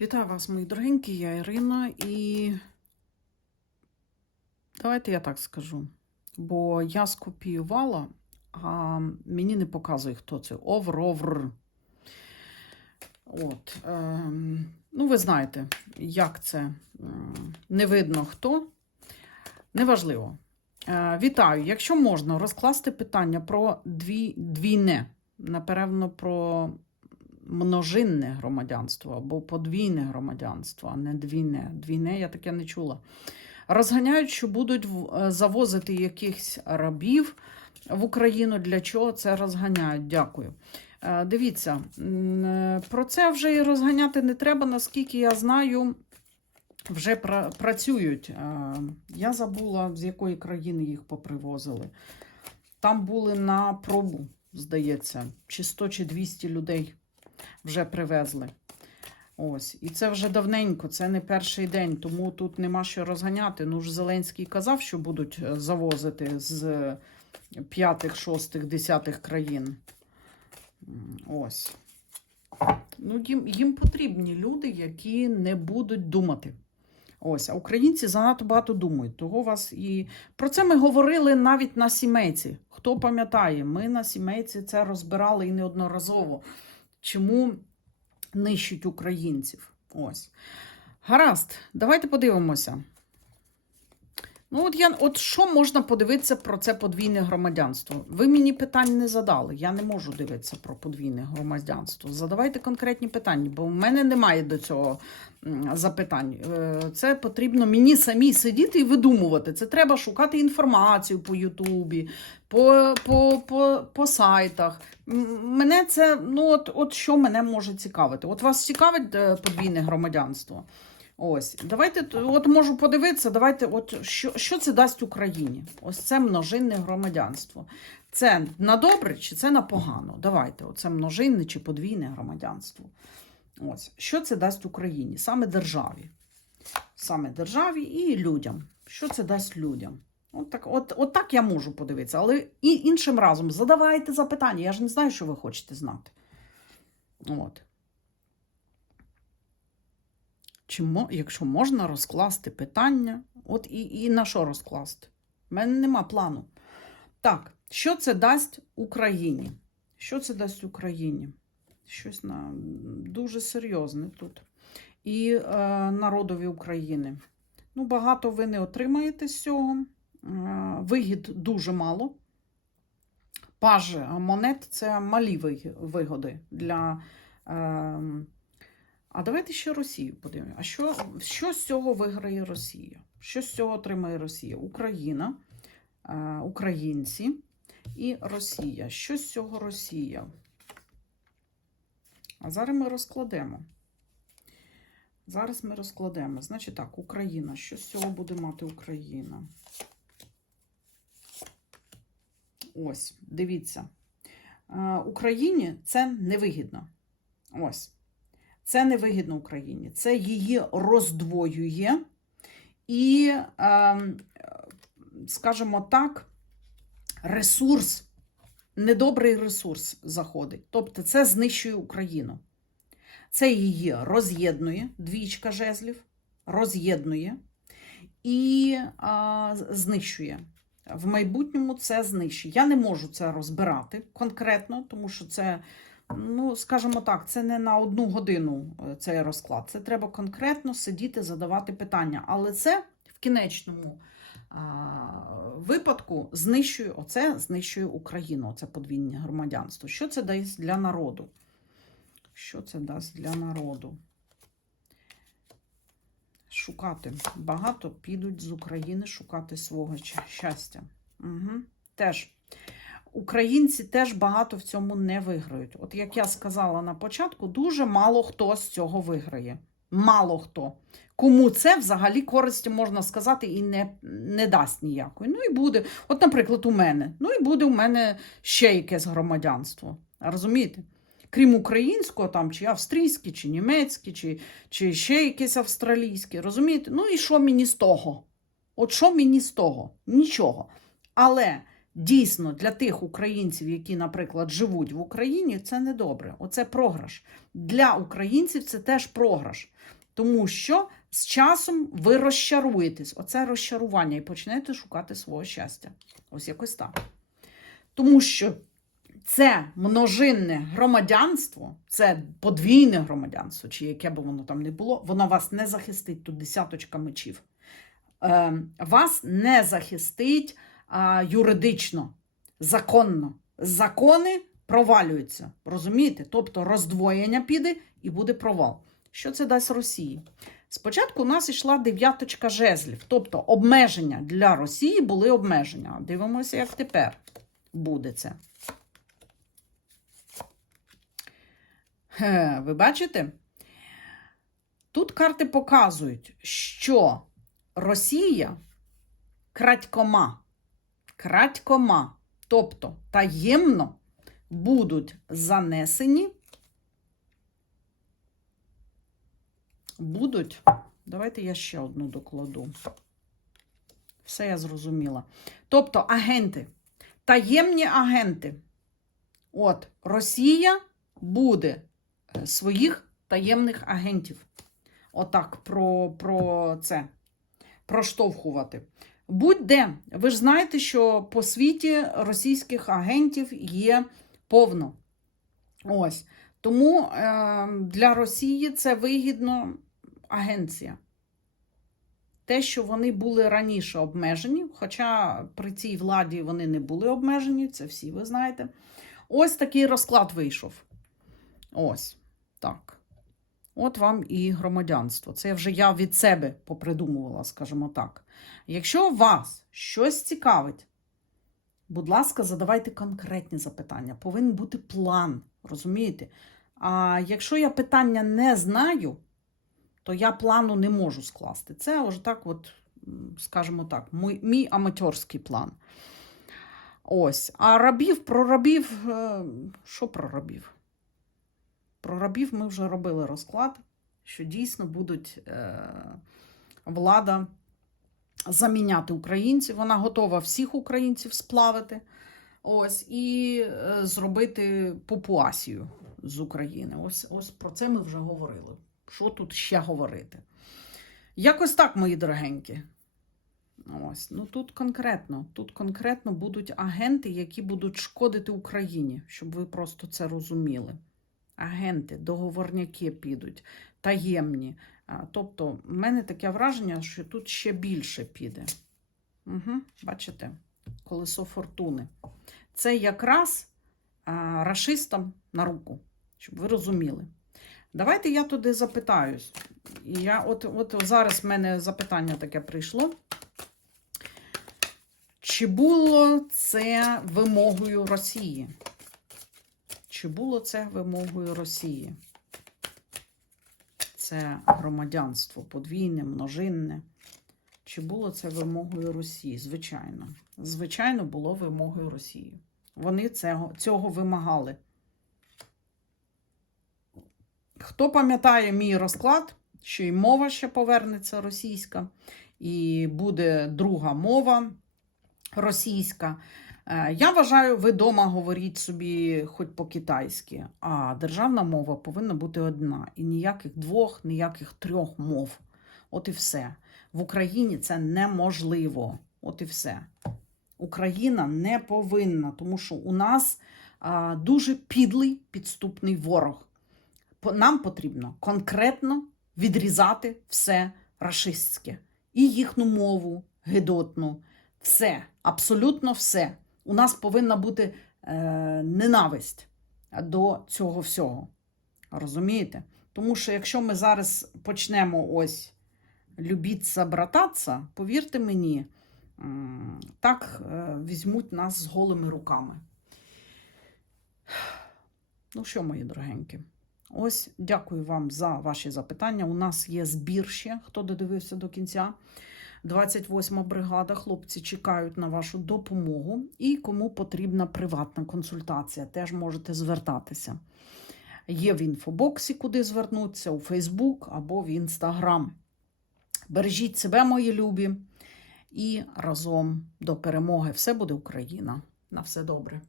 Вітаю вас, мої дорогенькі, я Ірина, і давайте я так скажу. Бо я скопіювала, а мені не показує, хто це. Овровр. От. ем, ну, ви знаєте, як це не видно хто. Неважливо. Е, вітаю. Якщо можна розкласти питання про дві, двійне, напевно, про множинне громадянство або подвійне громадянство, а не двійне. Двійне я таке не чула. Розганяють, що будуть е, завозити якихось рабів в Україну. Для чого це розганяють? Дякую. Е, Дивіться, е, про це вже і розганяти не треба, наскільки я знаю. Вже працюють. Я забула, з якої країни їх попривозили. Там були на пробу, здається, чи 100 чи 200 людей вже привезли. Ось. І це вже давненько, це не перший день, тому тут нема що розганяти. Ну ж Зеленський казав, що будуть е, завозити з п'ятих, шостих, десятих країн. Ось. Ну, їм, їм потрібні люди, які не будуть думати. Ось, а українці занадто багато думають. Того вас і про це ми говорили навіть на сімейці. Хто пам'ятає, ми на сімейці це розбирали і неодноразово. Чому нищуть українців? Ось. Гаразд, давайте подивимося. Ну, от я, от що можна подивитися про це подвійне громадянство? Ви мені питань не задали. Я не можу дивитися про подвійне громадянство. Задавайте конкретні питання, бо в мене немає до цього запитань. Е, Це потрібно мені самі сидіти і видумувати. Це треба шукати інформацію по Ютубі, по, по, по, по сайтах. Мене це, ну от, от що мене може цікавити? От вас цікавить е, подвійне громадянство? Ось, давайте от можу подивитися. Давайте, от що, що це дасть Україні? Ось це множинне громадянство. Це на добре чи це на погано? Давайте, оце множинне чи подвійне громадянство. Ось, що це дасть Україні? Саме державі. Саме державі і людям. Що це дасть людям? От так, от, от так я можу подивитися, але іншим разом задавайте запитання. Я ж не знаю, що ви хочете знати. От. Чи якщо можна розкласти питання, от і, і на що розкласти? У мене нема плану. Так, що це дасть Україні? Що це дасть Україні? Щось на, дуже серйозне тут. І е, народові України. Ну, багато ви не отримаєте з цього. Е, вигід дуже мало. Паж монет це малі вигоди для. Е, а давайте ще Росію подивимося. А що, що з цього виграє Росія? Що з цього отримає Росія? Україна, е, українці і Росія. Що з цього Росія? А зараз ми розкладемо. Зараз ми розкладемо. Значить так, Україна. Що з цього буде мати Україна? Ось, дивіться. Е, Україні це невигідно. Ось. Це невигідно Україні. Це її роздвоює і, ем, скажімо так, ресурс, недобрий ресурс заходить. Тобто це знищує Україну. Це її роз'єднує, двічка жезлів, роз'єднує і а, знищує. В майбутньому це знищує. Я не можу це розбирати конкретно, тому що це Ну, скажімо так, це не на одну годину е, цей розклад. Це треба конкретно сидіти, задавати питання. Але це в кінечному а, випадку знищує оце, знищує Україну, оце подвійне громадянство. Що це дасть для народу? Що це дасть для народу? Шукати. Багато підуть з України шукати свого щастя. Угу. Теж. Українці теж багато в цьому не виграють. От як я сказала на початку, дуже мало хто з цього виграє. Мало хто. Кому це взагалі користі можна сказати і не, не дасть ніякої. Ну і буде. От, наприклад, у мене. Ну і буде у мене ще якесь громадянство. Розумієте? Крім українського, там, чи австрійське, чи німецьке, чи, чи ще якесь австралійське. Розумієте? Ну і що мені з того? От що мені з того? Нічого. Але дійсно для тих українців, які, наприклад, живуть в Україні, це не добре. Оце програш. Для українців це теж програш. Тому що з часом ви розчаруєтесь. Оце розчарування і почнете шукати свого щастя. Ось якось так. Тому що це множинне громадянство, це подвійне громадянство, чи яке б воно там не було, воно вас не захистить тут десяточка мечів. Е, вас не захистить а, юридично, законно. Закони провалюються. Розумієте? Тобто роздвоєння піде і буде провал. Що це дасть Росії? Спочатку у нас йшла дев'яточка жезлів, тобто обмеження для Росії були обмеження. Дивимося, як тепер буде це. Ви бачите? Тут карти показують, що Росія крадькома, крадькома, тобто таємно будуть занесені, будуть. Давайте я ще одну докладу. Все я зрозуміла. Тобто агенти, таємні агенти. От, Росія буде е, своїх таємних агентів. Отак про, про це проштовхувати. Будь-де, ви ж знаєте, що по світі російських агентів є повно. Ось. Тому е, для Росії це вигідно агенція. Те, що вони були раніше обмежені, хоча при цій владі вони не були обмежені, це всі ви знаєте. Ось такий розклад вийшов. Ось так. От вам і громадянство. Це вже я від себе попридумувала, скажімо так. Якщо вас щось цікавить, будь ласка, задавайте конкретні запитання. Повинен бути план, розумієте? А якщо я питання не знаю, то я плану не можу скласти. Це ось так, от, скажімо так, мій, мій аматорський план. Ось. А рабів, про рабів, е, що про рабів? Про рабів ми вже робили розклад, що дійсно будуть е, влада заміняти українців. Вона готова всіх українців сплавити. Ось, і е, зробити попуасію з України. Ось, ось про це ми вже говорили. Що тут ще говорити? Якось так, мої дорогенькі. Ось, ну тут конкретно, тут конкретно будуть агенти, які будуть шкодити Україні, щоб ви просто це розуміли. Агенти, договорняки підуть, таємні. Тобто, в мене таке враження, що тут ще більше піде. Угу, бачите, колесо фортуни. Це якраз а, рашистам на руку, щоб ви розуміли. Давайте я туди запитаюсь. Я, от, от зараз в мене запитання таке прийшло. Чи було це вимогою Росії? Чи було це вимогою Росії? Це громадянство подвійне, множинне. Чи було це вимогою Росії? Звичайно. Звичайно, було вимогою Росії. Вони цього, цього вимагали. Хто пам'ятає мій розклад, що і мова ще повернеться російська, і буде друга мова російська. Е, Я вважаю, ви вдома говоріть собі хоч по-китайськи, а державна мова повинна бути одна. І ніяких двох, ніяких трьох мов. От і все. В Україні це неможливо. От і все. Україна не повинна, тому що у нас а, дуже підлий підступний ворог. Нам потрібно конкретно відрізати все рашистське. І їхню мову гидотну. Все, абсолютно все. У нас повинна бути е, ненависть до цього всього. Розумієте? Тому що якщо ми зараз почнемо ось любіться, брататися, повірте мені, так е, візьмуть нас з голими руками. Ну що, мої дорогенькі? Ось дякую вам за ваші запитання. У нас є збір ще, хто додивився до кінця. 28 бригада. Хлопці чекають на вашу допомогу. І кому потрібна приватна консультація, теж можете звертатися. Є в інфобоксі, куди звернутися, у Фейсбук або в Інстаграм. Бережіть себе, мої любі, і разом до перемоги. Все буде Україна. На все добре.